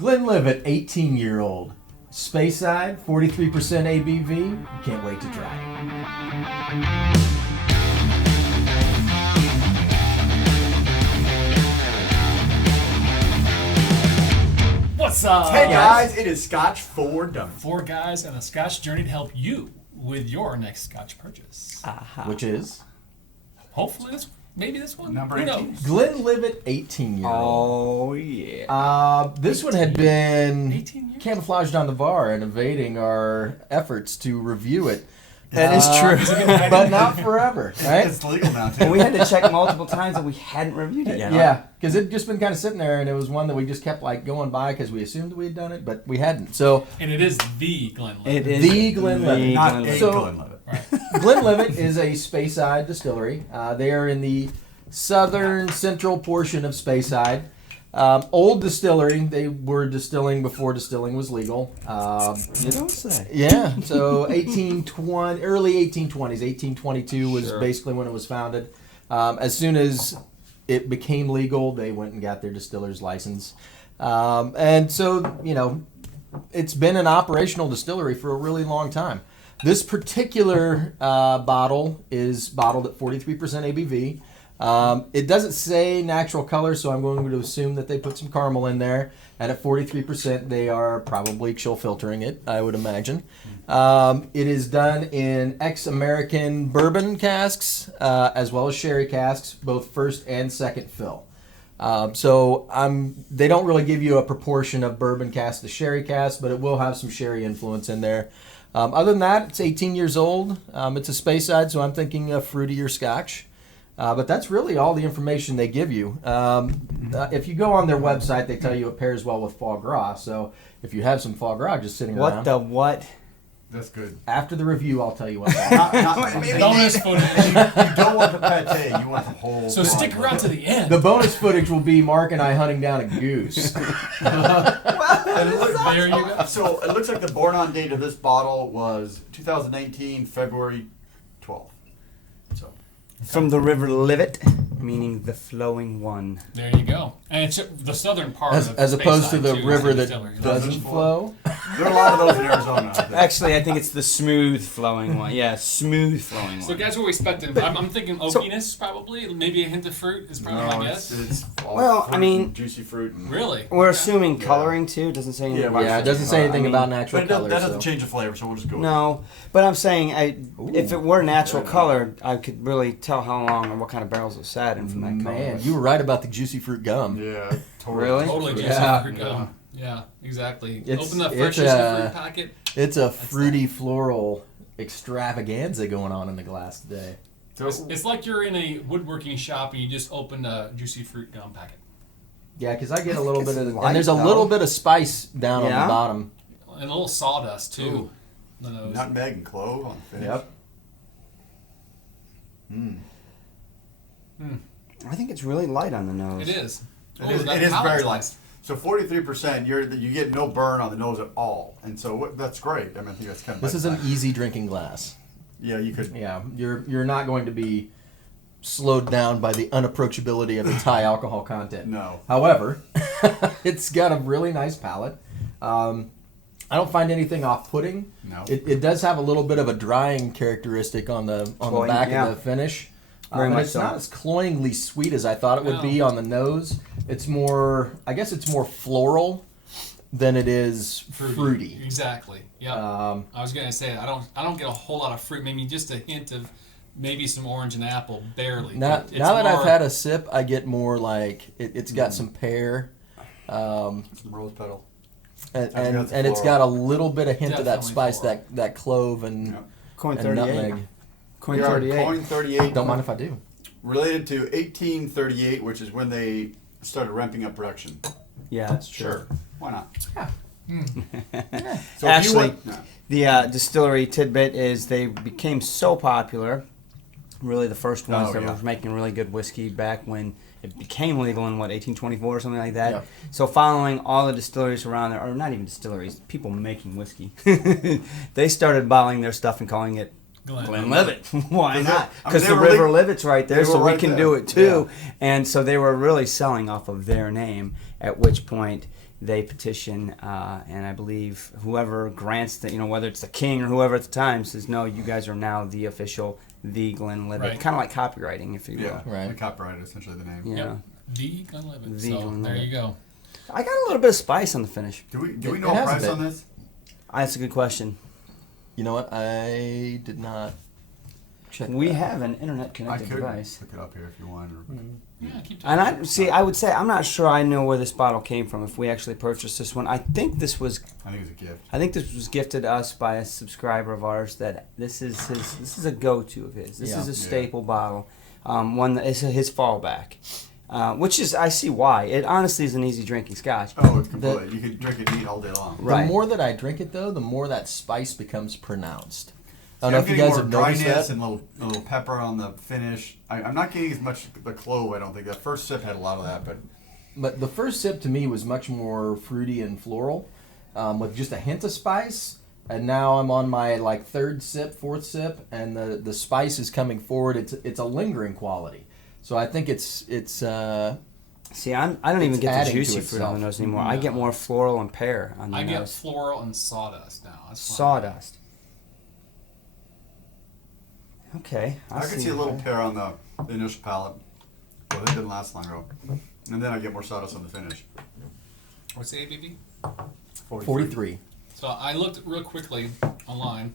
Glenlivet, 18-year-old. Speyside, 43% ABV. Can't wait to try it. What's up? Hey guys, it is Scotch for Dummies. 4 guys on a Scotch journey to help you with your next Scotch purchase. Which is? Hopefully maybe this one. Number Who 18. knows? Glenlivet, 18-year-old. Oh, yeah. This one had been 18 years? camouflaged on the bar and evading our efforts to review it. That is true. But not forever, right? It's legal now too. And we had to check multiple times and we hadn't reviewed it yet. Yeah, because it'd just been kind of sitting there, and it was one that we just kept like going by because we assumed we had done it, but we hadn't. So And it is the Glenlivet. It is The Glenlivet. Not Glenlivet. a So- Glenlivet. Right. Glenlivet is a Speyside distillery. They are in the southern central portion of Speyside. Old distillery. They were distilling before distilling was legal. You don't say. Yeah, so 1820, early 1820s, 1822 was Sure. basically when it was founded. As soon as it became legal, they went and got their distiller's license. And so, you know, it's been an operational distillery for a really long time. This particular bottle is bottled at 43% ABV. It doesn't say natural color, so I'm going to assume that they put some caramel in there. And at 43%, they are probably chill filtering it, I would imagine. It is done in ex-American bourbon casks, as well as sherry casks, both first and second fill. They don't really give you a proportion of bourbon cask to sherry cask, but it will have some sherry influence in there. Other than that, it's 18 years old. It's a Speyside, so I'm thinking a fruitier Scotch. But that's really all the information they give you. If you go on their website, they tell you it pairs well with foie gras. So if you have some foie gras just sitting What around, the what? That's good. after the review, I'll tell you what that Bonus footage. You don't want the pate, you want the whole. So stick around to the end. The bonus footage will be Mark and I hunting down a goose. There you go. So it looks like the born on date of this bottle was 2018, February 12th. So From the river Livet, meaning the flowing one. There you go. And it's the southern part of As opposed to Speyside, the too, river is the that distillery. doesn't flow. there are a lot of those in Arizona. I think. Actually, I think it's the smooth flowing one. Yeah, smooth flowing one. So guys, what are we expecting? I'm thinking oakiness probably. Maybe a hint of fruit is probably my guess. It's all Well, fruit I mean- and juicy fruit. And, Really? We're assuming coloring too. It doesn't say anything. Yeah, about Yeah, it doesn't say anything about natural But it doesn't, color. that doesn't so. change the flavor, so we'll just go with No, but I'm saying if it were natural Yeah. color, I could really tell how long or what kind of barrels it sat in from that color. Man, you were right about the juicy fruit gum. it. Yeah, totally. Really? Totally juicy Yeah. fruit gum. Yeah, exactly. It's- Open the it's, first juicy fruit packet. It's a fruity floral extravaganza going on in the glass today. So, It's like you're in a woodworking shop and you just opened a juicy fruit gum packet. Yeah, because I get a little it's bit of, light, and there's a though. little bit of spice down on Yeah? the bottom. And a little sawdust too. Ooh. The nose. nutmeg and clove on the finish. Yep. I think it's really light on the nose. It is. It is, that it is palate's very light. nice. So 43%, you get no burn on the nose at all, and so that's great. I mean, I think that's kind of This is an easy drinking glass. yeah. You could Yeah, you're not going to be slowed down by the unapproachability of its high alcohol content. no. However, it's got a really nice palate. I don't find anything off-putting. No. It does have a little bit of a drying characteristic on the Cloying, back yeah. of the finish. Very And much it's so. not as cloyingly sweet as I thought it would No. be on the nose. It's more, I guess it's more floral than it is fruity. Exactly. Yeah. I was gonna say I don't get a whole lot of fruit. Maybe just a hint of maybe some orange and apple, barely. Now It's that I've more- had a sip, I get more like it's got some pear, Some rose petal. and got some and it's floral. got a little bit of hint of that Definitely spice, floral. that clove and, Yeah. Coin and 38. nutmeg. Coin We are 38. Coin 38. Don't mind if I do. Related to 1838, which is when they started ramping up production. Yeah, that's true. Sure. Why not? Yeah. So Actually, no. the distillery tidbit is they became so popular. Really, the first ones Oh, that yeah. were making really good whiskey back when it became legal in 1824 or something like that. Yeah. So following all the distilleries around there, or not even distilleries, people making whiskey, they started bottling their stuff and calling it Glenlivet. Why not? Because the River Livet's right there, they so were we right can there. do it too. And so they were really selling off of their name. At which point, they petition, and I believe whoever grants the, whether it's the king or whoever at the time says, no, you guys are now the official, the Glenlivet. Right. Kind of like copywriting, if you will. Yeah, Right. the copyright is essentially the name. Yeah. Yep. The Glenlivet. The So Glenlivet. there you go. I got a little bit of spice on the finish. Do we It know a has a price bit. on this? That's a good question. You know what? I did not check. We that. have an internet I connected could device. look it up here if you want. Or, Yeah, keep And talking. I would say, I'm not sure I know where this bottle came from if we actually purchased this one. I think this was I think it's a gift. gifted us by a subscriber of ours that this is a go-to of his. This is a Yeah. staple bottle. One that is his fallback. Which is, I see why. It honestly is an easy drinking scotch. Oh, it's complete. You could drink it neat all day long. Right. The more that I drink it, though, the more that spice becomes pronounced. I See, don't know I'm if you getting guys more have noticed dryness that. and a little pepper on the finish. I'm not getting as much the clove. I don't think that first sip had a lot of that, But the first sip to me was much more fruity and floral, with just a hint of spice. And now I'm on my third sip, fourth sip, and the spice is coming forward. It's a lingering quality. So I think it's See, I don't even It's get the adding to juicy fruit on the itself. nose anymore. I get more floral and pear on the I get nose. floral and sawdust now. That's fine. Sawdust. Okay. I can see a little pear on the initial palate. Well, it didn't last long ago. And then I get more sawdust on the finish. What's the ABV? 43. So I looked real quickly online.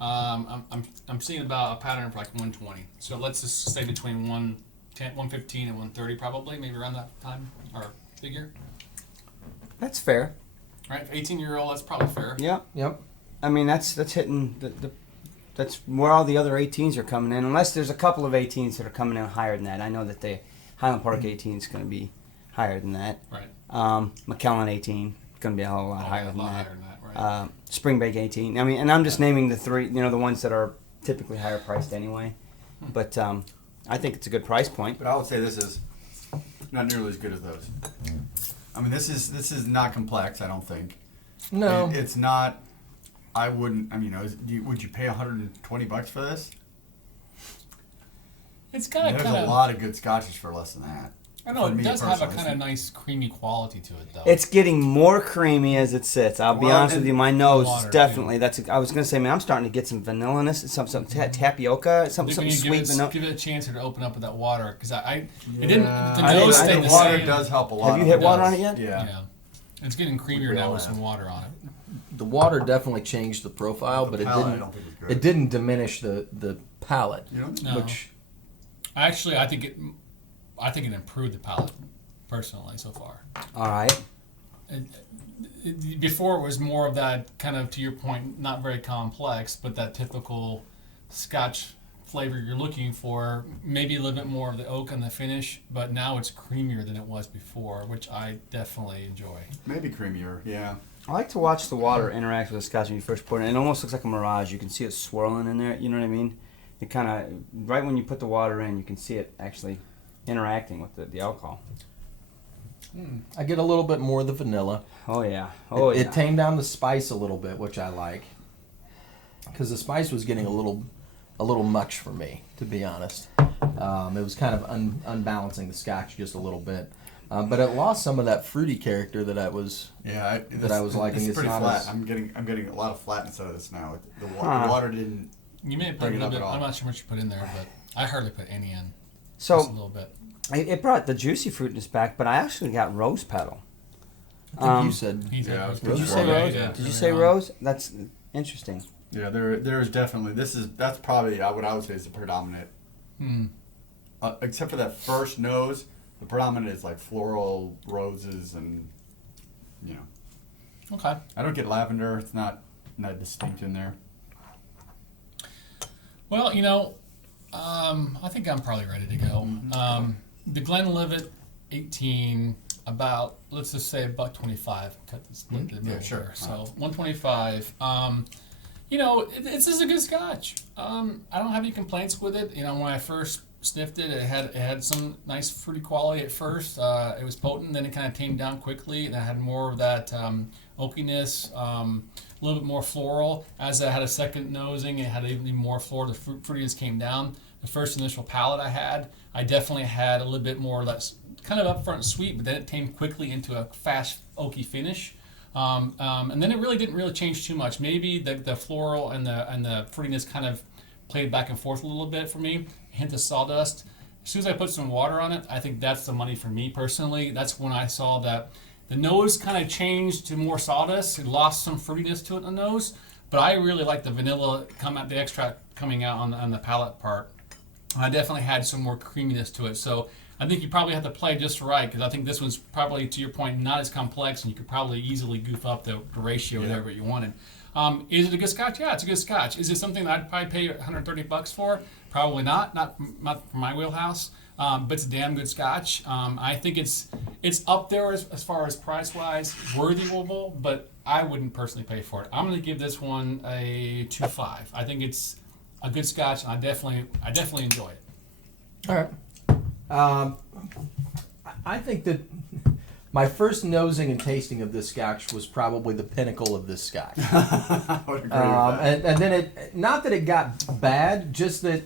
I'm seeing about a pattern for 120. So let's just say between 110, 115 and 130 probably, maybe around that time or figure. That's fair. Right, 18-year-old, that's probably fair. Yep. Yep. I mean, that's hitting that's where all the other 18s are coming in. Unless there's a couple of 18s that are coming in higher than that. I know that the Highland Park 18 is going to be higher than that. Right. McKellen 18 going to be a whole lot higher a than lot that. higher than that, right. Springbank 18. I mean, and I'm just naming the three, the ones that are typically higher priced anyway. But I think it's a good price point. But I would say this is not nearly as good as those. I mean, this is not complex. I don't think. No. It's not. I wouldn't. I mean, would you pay $120 for this? It's kind of There's a lot of good scotches for less than that. I don't know. For It me does have a personally, kind of nice creamy quality to it, though. It's getting more creamy as it sits. I'll be Well, honest with you. My nose is water, definitely. I was gonna say, man, I'm starting to get some vanilla-ness, some tapioca, some Maybe you sweet vanilla. give it a chance to open up with that water, because it didn't. The I nose think stayed the water same. does help a lot. Have you hit It water does. on it yet? Yeah. It's getting creamier We now all with have. some water on it. The water definitely changed the profile, The but palate, I it don't think was good. didn't. It didn't diminish the palate. You know? No. Which Actually, I think it improved the palate, personally, so far. All right. Before it was more of that kind of, to your point, not very complex, but that typical Scotch flavor you're looking for. Maybe a little bit more of the oak on the finish, but now it's creamier than it was before, which I definitely enjoy. Maybe creamier. Yeah. I like to watch the water interact with the scotch when you first pour it in. It almost looks like a mirage. You can see it swirling in there. You know what I mean? It kind of, right when you put the water in, you can see it actually interacting with the alcohol. I get a little bit more of the vanilla. Oh, yeah. Oh, yeah. It tamed down the spice a little bit, which I like, because the spice was getting a little much for me, to be honest. It was kind of unbalancing the scotch just a little bit. But it lost some of that fruity character that I was. Yeah, I was liking. It's It's pretty not flat. as- I'm getting a lot of flatness out of this now. The Huh. water didn't. You may have put a Bring it little up bit. at all. I'm not sure what you put in there, but I hardly put any in. Just a So little bit. it brought the juicy fruitiness back, but I actually got rose petal. I think you said. Yeah, Did Did you Rose say petal. rose? Did you say rose? That's interesting. Yeah, there is definitely that's probably what I would say is the predominant. Except for that first nose, the predominant is like floral roses and Okay. I don't get lavender. It's not distinct in there. Well, I think I'm probably ready to go. The Glenlivet 18, about, let's just say $1.25. Cut the split the middle Yeah, sure. there. So $1.25. This is a good Scotch. I don't have any complaints with it. When I first sniffed it, it had some nice fruity quality at first. It was potent, then it kind of tamed down quickly, and it had more of that oakiness, a little bit more floral. As I had a second nosing, it had even more floral. The fruitiness came down. The first initial palate I definitely had a little bit more of that kind of upfront sweet, but then it tamed quickly into a fast oaky finish. And then it really didn't really change too much. Maybe the floral and the fruitiness kind of played back and forth a little bit for me. A hint of sawdust. As soon as I put some water on it, I think that's the money for me personally. That's when I saw that the nose kind of changed to more sawdust. It lost some fruitiness to it in the nose, but I really like the vanilla the extract coming out on the palate part. I definitely had some more creaminess to it. So I think you probably have to play just right, because I think this one's probably, to your point, not as complex, and you could probably easily goof up the ratio whatever you wanted. Is it a good Scotch? Yeah, it's a good Scotch. Is it something that I'd probably pay $130 for? Probably not. Not for my wheelhouse. But it's a damn good Scotch. I think it's up there as far as price wise, worthyable, but I wouldn't personally pay for it. I'm going to give this one a 2.5. I think it's a good Scotch, and I definitely enjoy it. All right. I think that my first nosing and tasting of this Scotch was probably the pinnacle of this Scotch. I would agree with that. And then it, not that it got bad, just that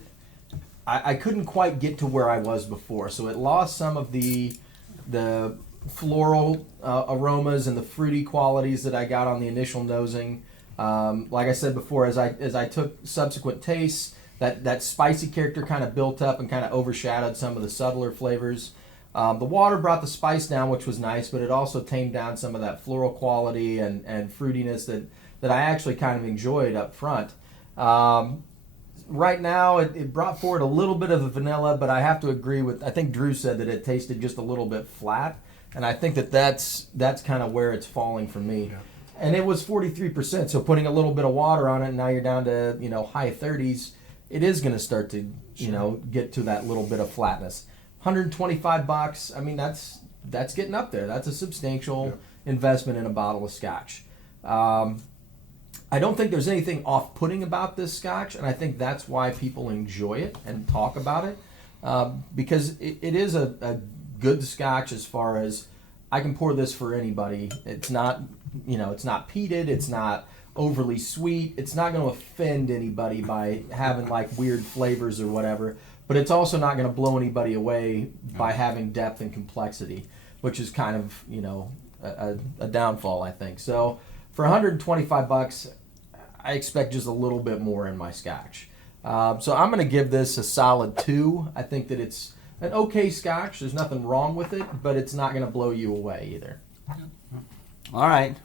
I couldn't quite get to where I was before. So it lost some of the floral aromas and the fruity qualities that I got on the initial nosing. Like I said before, as I took subsequent tastes, that spicy character kind of built up and kind of overshadowed some of the subtler flavors. The water brought the spice down, which was nice, but it also tamed down some of that floral quality and fruitiness that I actually kind of enjoyed up front. Right now, it brought forward a little bit of the vanilla, but I have to agree with, I think Drew said that it tasted just a little bit flat, and I think that's kind of where it's falling for me. Yeah. And it was 43%, so putting a little bit of water on it, and now you're down to high 30s. It is going to start to get to that little bit of flatness. $125. I mean, that's getting up there. That's a substantial investment in a bottle of Scotch. I don't think there's anything off-putting about this Scotch, and I think that's why people enjoy it and talk about it, because it is a good Scotch as far as I can pour this for anybody. It's not, it's not peated. It's not overly sweet. It's not going to offend anybody by having like weird flavors or whatever, but it's also not going to blow anybody away by having depth and complexity, which is kind of, a downfall, I think. So for $125, I expect just a little bit more in my Scotch. So I'm going to give this a solid 2. I think that it's an okay Scotch. There's nothing wrong with it, but it's not going to blow you away either. All right.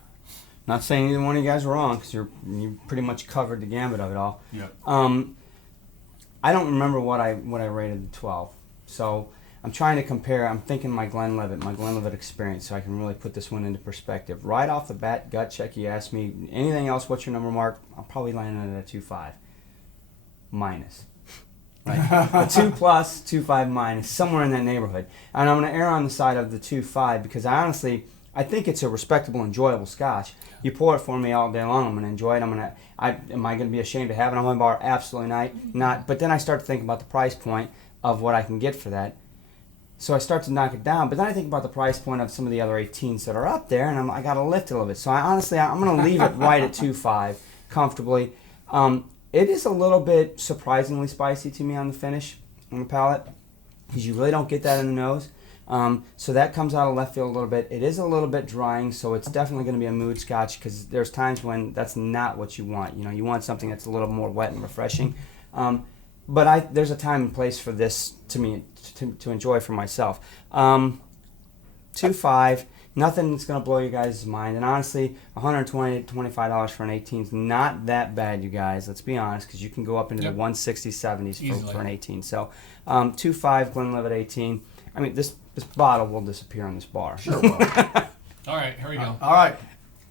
Not saying either one of you guys are wrong, because you pretty much covered the gambit of it all. Yep. I don't remember what I rated the 12. So I'm trying to compare. I'm thinking my Glenlivet experience, so I can really put this one into perspective. Right off the bat, gut check, you asked me, anything else, what's your number, Mark? I'll probably land on it at 2.5. Minus. Right? A 2 plus, 2.5 minus, somewhere in that neighborhood. And I'm going to err on the side of the 2.5 because I think it's a respectable, enjoyable Scotch. You pour it for me all day long, I'm going to enjoy it. Am I going to be ashamed to have it on my bar? Absolutely not. But then I start to think about the price point of what I can get for that. So I start to knock it down. But then I think about the price point of some of the other 18s that are up there, and I got to lift it a little bit. So I'm going to leave it right at 2.5 comfortably. It is a little bit surprisingly spicy to me on the finish, on the palate, because you really don't get that in the nose. So that comes out of left field a little bit. It is a little bit drying, so it's definitely going to be a mood Scotch, because there's times when that's not what you want. You want something that's a little more wet and refreshing. But there's a time and place for this to enjoy for myself. 2.5, nothing that's going to blow you guys' mind. And honestly, $120 to $125 for an 18 is not that bad, you guys. Let's be honest, because you can go up into the 160s, 70s for an 18. So 2.5 Glenlivet 18. I mean, this bottle will disappear on this bar. Sure will. All right, here we go. All right.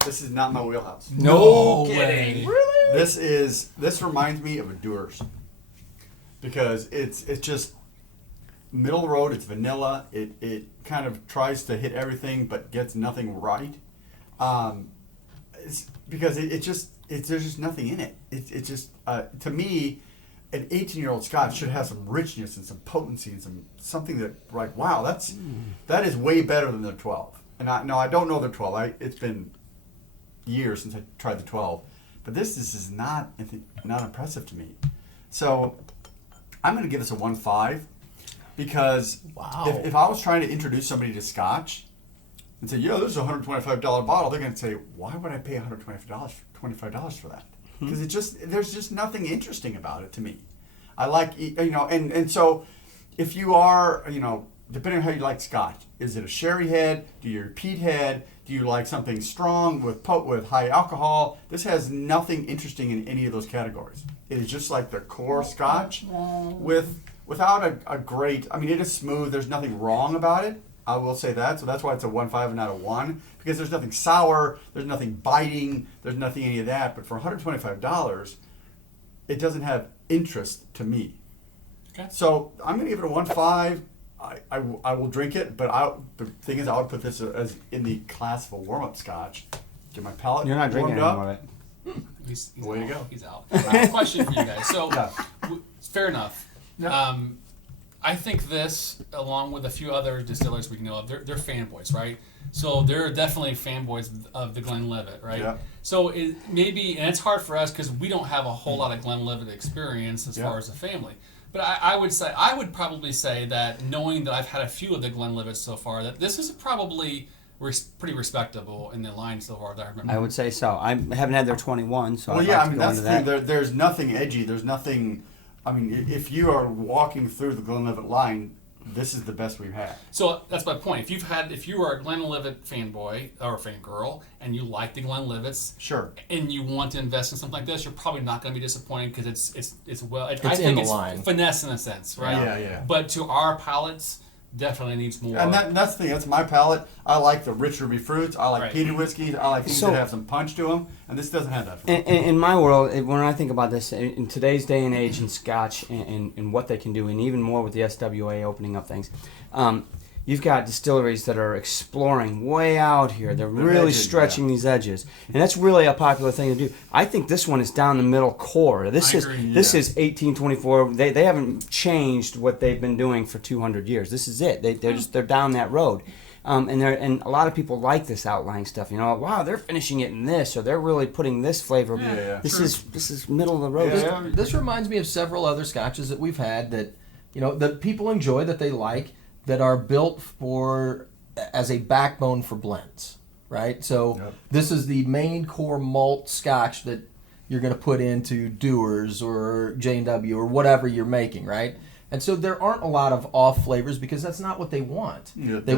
This is not my wheelhouse. No kidding. way. Really? This reminds me of a Dewar's. Because it's just middle of the road, it's vanilla. It kind of tries to hit everything but gets nothing right. It's because there's just nothing in it. It's just to me, an 18-year-old Scotch should have some richness and some potency and something that wow, that is way better than the 12. And I don't know the 12. It's been years since I tried the 12, but this is not impressive to me. So I'm going to give this a 1.5. because Wow. if I was trying to introduce somebody to Scotch and say, "Yeah, this is a $125 bottle," they're going to say, "Why would I pay $125 for that?" Because there's just nothing interesting about it to me. I like, and so if you are, depending on how you like Scotch, is it a sherry head? Do you peat head? Do you like something strong with high alcohol? This has nothing interesting in any of those categories. It is just like the core Scotch without a great. I mean, it is smooth. There's nothing wrong about it. I will say that. So that's why it's a 1.5 and not a 1, because there's nothing sour. There's nothing biting. There's nothing any of that. But for $125, it doesn't have interest to me. Okay. So I'm going to give it a 1.5. I will drink it, but the thing is, I would put this as in the class of a warm-up Scotch. Get my palate You're not drinking warmed any up. more of it. He's Way to out. go. He's out. Question for you guys. So, fair enough. Yeah. I think this, along with a few other distillers we know of, they're fanboys, right? So they're definitely fanboys of the Glenlivet, right? Yeah. So and it's hard for us because we don't have a whole lot of Glenlivet experience as Yeah. far as a family. But I would probably say that, knowing that I've had a few of the Glenlivets so far, that this is probably pretty respectable in the line so far that I remember. I would say so. I haven't had their 21, so Well, I'd yeah, like I to mean, go that's into the thing. that. There's nothing edgy. There's nothing. I mean, if you are walking through the Glenlivet line, this is the best we've had. So that's my point. If you are a Glenlivet fanboy or fangirl and you like the Glenlivets, Sure. and you want to invest in something like this, you're probably not going to be disappointed because it's well. I in think the it's line. finesse in a sense, right? Yeah, yeah. But to our palates, definitely needs more. And that's the thing. That's my palate. I like the rich ruby fruits. I like Right. peated whiskeys. I like things So- that have some punch to them. And this doesn't have that for me. In my world, when I think about this, in today's day and age in Scotch and what they can do, and even more with the SWA opening up things, you've got distilleries that are exploring way out here. They're really edges, stretching these edges, and that's really a popular thing to do. I think this one is down the middle core. This I is agree. this is 1824. They haven't changed what they've been doing for 200 years. This is it. They're down that road. And a lot of people like this outlying stuff. Wow, they're finishing it in this, or they're really putting this flavor. Yeah. This is middle of the road. Yeah. This reminds me of several other scotches that we've had that, that people enjoy, that they like, that are built as a backbone for blends, right? So This is the main core malt scotch that you're going to put into Dewar's or J&W or whatever you're making, right? And so there aren't a lot of off flavors because that's not what they want. Yeah, They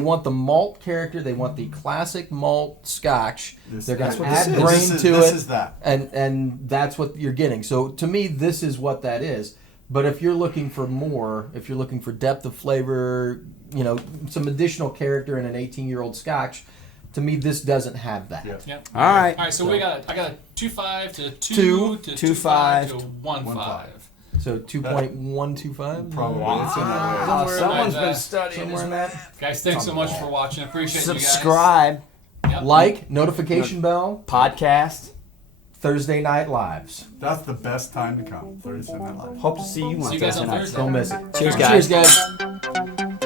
want the malt character. They want the classic malt scotch. They're going to add grain to This it, is that. and that's what you're getting. So to me, this is what that is. But if you're looking for more, if you're looking for depth of flavor, some additional character in an 18-year-old scotch, to me, this doesn't have that. Yeah. Yep. All right. All right. So I got a 2.5 to 2 to 2.5 to 1.5. So 2.125? Probably. Wow. It's in that Wow. range. Someone's Somewhere been studying somewhere this, in man. Guys, thanks so much for watching. Appreciate you guys. Subscribe, Yep. Like, notification bell, podcast. Thursday Night Lives. That's the best time to come. Thursday Night Live. Hope to see you on See you guys Thursday on night. Thursday. Don't miss it. Cheers, guys. Cheers, guys.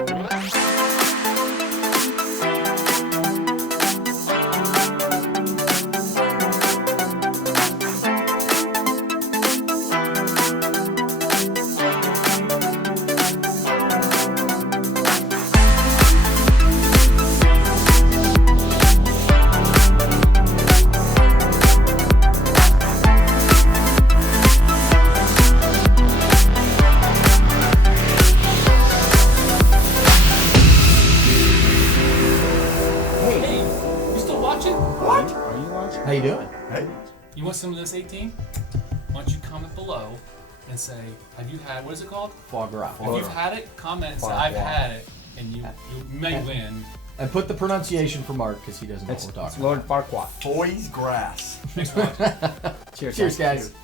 Hey, you still watching? What? Are you watching? How you doing? Hey. You want some of this 18? Why don't you comment below and say, have you had, what is it called? Foie gras. If you've had it, comment and say, Foie I've gras. had it, and you may win. And put the pronunciation for Mark because he doesn't know It's what we're talking Lord Farquaad. Boys grass. Thanks for watching. about. Cheers, Cheers, guys. guys.